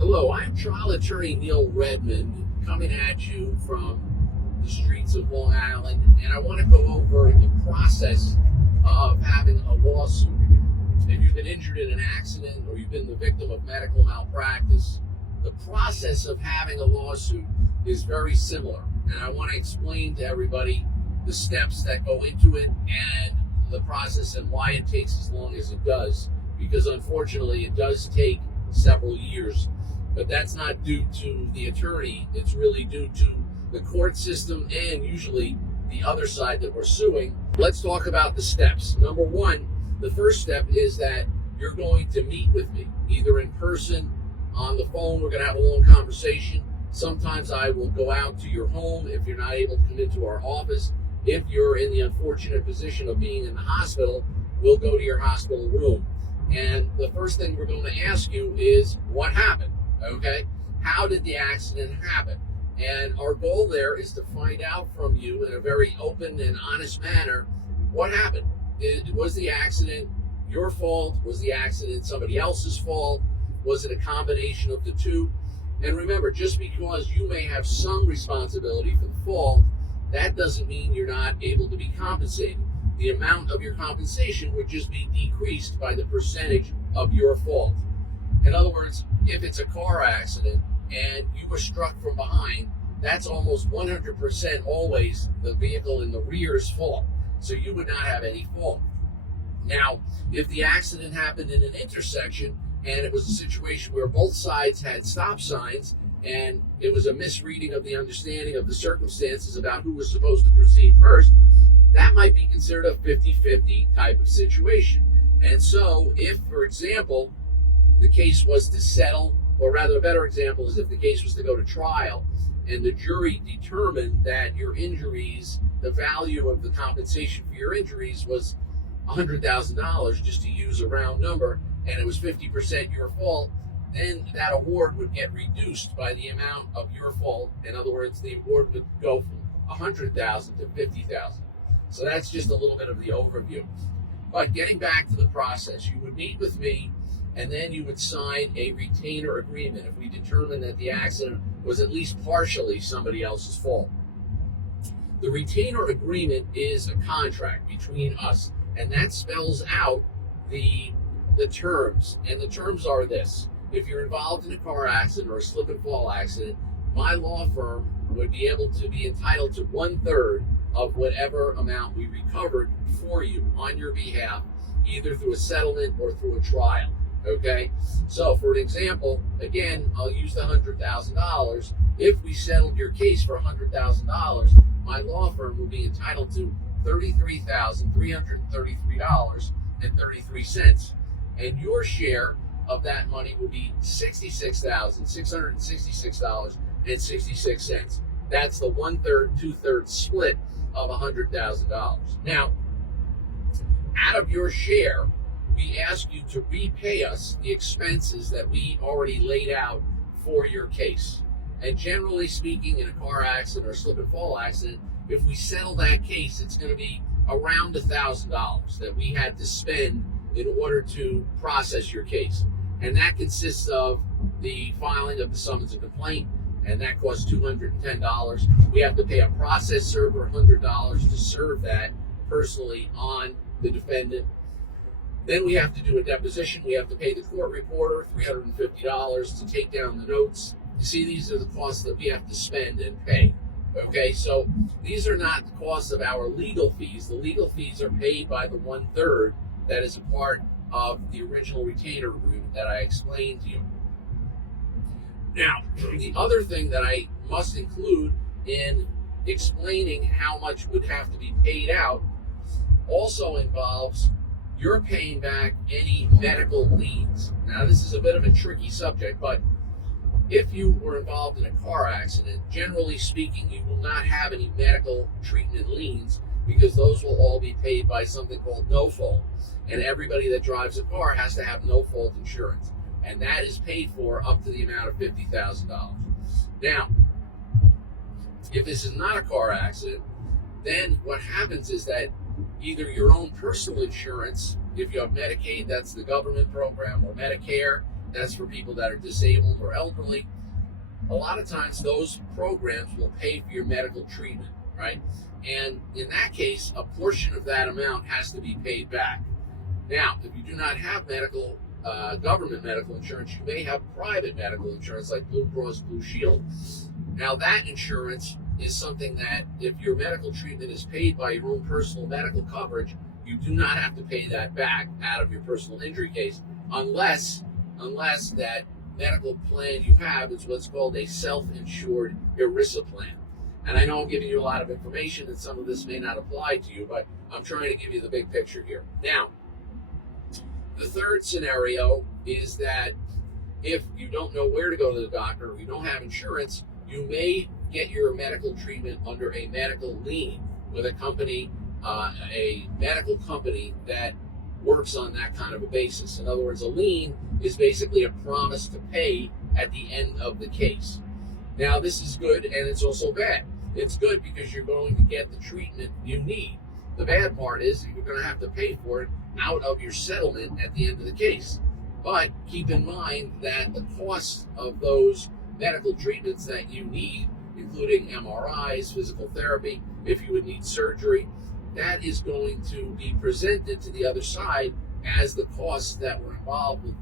Hello, I'm trial attorney Neil Redmond coming at you from the streets of Long Island, and I want to go over the process of having a lawsuit. If you've been injured in an accident or you've been the victim of medical malpractice, the process of having a lawsuit is very similar. And I want to explain to everybody the steps that go into it and the process and why it takes as long as it does, because unfortunately it does take several years. But that's not due to the attorney, it's really due to the court system and usually the other side that we're suing. Let's talk about the steps. Number one, the first step is that you're going to meet with me, either in person, on the phone. We're going to have a long conversation. Sometimes I will go out to your home if you're not able to come into our office. If you're in the unfortunate position of being in the hospital, we'll go to your hospital room. And the first thing we're going to ask you is, what happened? Okay? How did the accident happen? And our goal there is to find out from you in a very open and honest manner what happened. Was the accident your fault? Was the accident somebody else's fault? Was it a combination of the two? And remember, just because you may have some responsibility for the fault, that doesn't mean you're not able to be compensated. The amount of your compensation would just be decreased by the percentage of your fault. In other words, if it's a car accident and you were struck from behind, that's almost 100% always the vehicle in the rear's fault. So you would not have any fault. Now, if the accident happened in an intersection and it was a situation where both sides had stop signs and it was a misreading of the understanding of the circumstances about who was supposed to proceed first, that might be considered a 50-50 type of situation. And so if, for example, the case was to settle, or rather a better example is if the case was to go to trial and the jury determined that your injuries, the value of the compensation for your injuries was $100,000, just to use a round number, and it was 50% your fault, then that award would get reduced by the amount of your fault. In other words, the award would go from $100,000 to $50,000. So that's just a little bit of the overview. But getting back to the process, you would meet with me and then you would sign a retainer agreement if we determined that the accident was at least partially somebody else's fault. The retainer agreement is a contract between us, and that spells out the terms. And the terms are this: if you're involved in a car accident or a slip and fall accident, my law firm would be able to be entitled to 1/3 of whatever amount we recovered for you on your behalf, either through a settlement or through a trial. Okay? So for an example, again, I'll use the $100,000. If we settled your case for $100,000, my law firm would be entitled to $33,333.33. And your share of that money would be $66,666.66. That's the 1/3, 2/3 split of $100,000. Now, out of your share, we ask you to repay us the expenses that we already laid out for your case. And generally speaking, in a car accident or slip and fall accident, if we settle that case, it's going to be around $1,000 that we had to spend in order to process your case. And that consists of the filing of the summons and complaint, and that costs $210. We have to pay a process server $100 to serve that personally on the defendant. Then we have to do a deposition. We have to pay the court reporter $350 to take down the notes. You see, these are the costs that we have to spend and pay. Okay, so these are not the costs of our legal fees. The legal fees are paid by the 1/3 that is a part of the original retainer agreement that I explained to you. Now, the other thing that I must include in explaining how much would have to be paid out also involves you're paying back any medical liens. Now, this is a bit of a tricky subject, but if you were involved in a car accident, generally speaking, you will not have any medical treatment liens because those will all be paid by something called no-fault. And everybody that drives a car has to have no-fault insurance. And that is paid for up to the amount of $50,000. Now, if this is not a car accident, then what happens is that either your own personal insurance, if you have Medicaid, that's the government program, or Medicare, That's for people that are disabled or elderly. A lot of times those programs will pay for your medical treatment, right? And in that case, a portion of that amount has to be paid back. Now, if you do not have government medical insurance, you may have private medical insurance like Blue Cross Blue Shield. Now, that insurance is something that if your medical treatment is paid by your own personal medical coverage, you do not have to pay that back out of your personal injury case unless that medical plan you have is what's called a self-insured ERISA plan. And I know I'm giving you a lot of information and some of this may not apply to you, but I'm trying to give you the big picture here. Now, the third scenario is that if you don't know where to go to the doctor, or you don't have insurance, you may get your medical treatment under a medical lien with a company, a medical company that works on that kind of a basis. In other words, a lien is basically a promise to pay at the end of the case. Now, this is good and it's also bad. It's good because you're going to get the treatment you need. The bad part is you're going to have to pay for it out of your settlement at the end of the case. But keep in mind that the cost of those medical treatments that you need, including MRIs, physical therapy, if you would need surgery, that is going to be presented to the other side as the costs that were involved with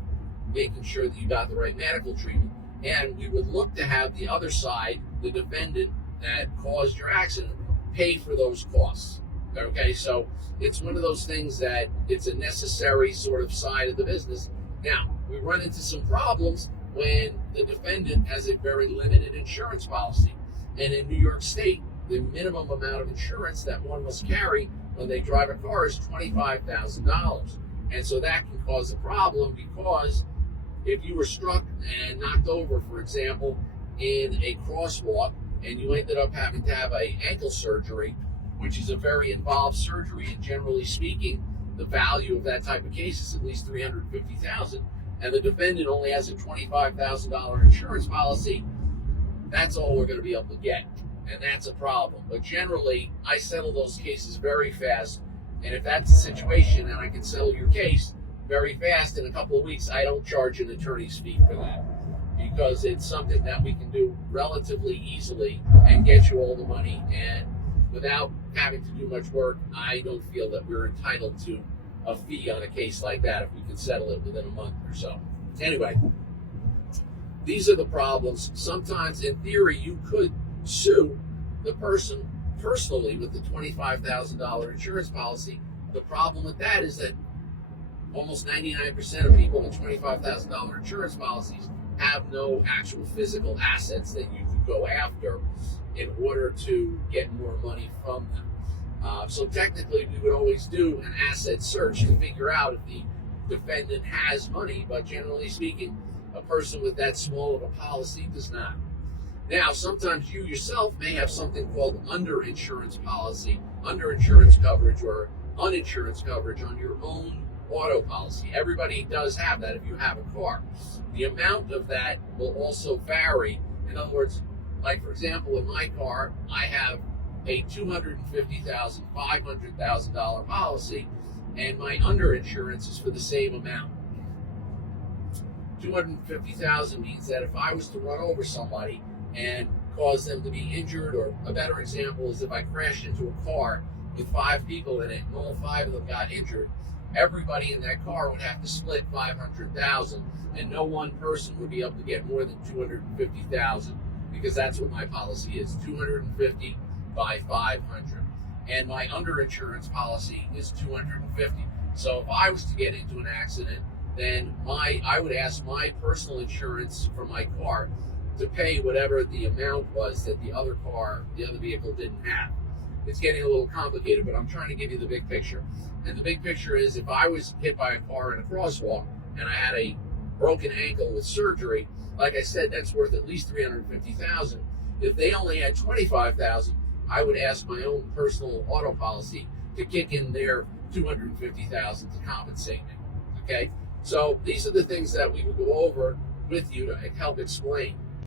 making sure that you got the right medical treatment. And we would look to have the other side, the defendant that caused your accident, pay for those costs. Okay, so it's one of those things that it's a necessary sort of side of the business. Now, we run into some problems when the defendant has a very limited insurance policy. And in New York State, the minimum amount of insurance that one must carry when they drive a car is $25,000. And so that can cause a problem because if you were struck and knocked over, for example, in a crosswalk, and you ended up having to have an ankle surgery, which is a very involved surgery, and generally speaking, the value of that type of case is at least $350,000, and the defendant only has a $25,000 insurance policy, that's all we're going to be able to get, and that's a problem. But generally, I settle those cases very fast, and if that's the situation and I can settle your case very fast in a couple of weeks, I don't charge an attorney's fee for that, because it's something that we can do relatively easily and get you all the money, and without having to do much work, I don't feel that we're entitled to a fee on a case like that if we can settle it within a month or so. Anyway, these are the problems. Sometimes, in theory, you could sue the person personally with the $25,000 insurance policy. The problem with that is that almost 99% of people with $25,000 insurance policies have no actual physical assets that you could go after in order to get more money from them. So technically, we would always do an asset search to figure out if the defendant has money, but generally speaking, a person with that small of a policy does not. Now, sometimes you yourself may have something called underinsurance policy, underinsurance coverage, or uninsurance coverage on your own auto policy. Everybody does have that if you have a car. The amount of that will also vary. In other words, like for example, in my car, I have a $250,000, $500,000 policy, and my underinsurance is for the same amount. $250,000 means that if I was to run over somebody and cause them to be injured, or a better example is if I crashed into a car with 5 people in it and all 5 of them got injured, everybody in that car would have to split $500,000, and no one person would be able to get more than $250,000, because that's what my policy is, $250 by $500, and my underinsurance policy is $250. So if I was to get into an accident, then I would ask my personal insurance for my car to pay whatever the amount was that the other vehicle didn't have. It's getting a little complicated, but I'm trying to give you the big picture. And the big picture is, if I was hit by a car in a crosswalk and I had a broken ankle with surgery, like I said, that's worth at least $350,000. If they only had $25,000, I would ask my own personal auto policy to kick in their $250,000 to compensate me. Okay? So these are the things that we will go over with you to help explain.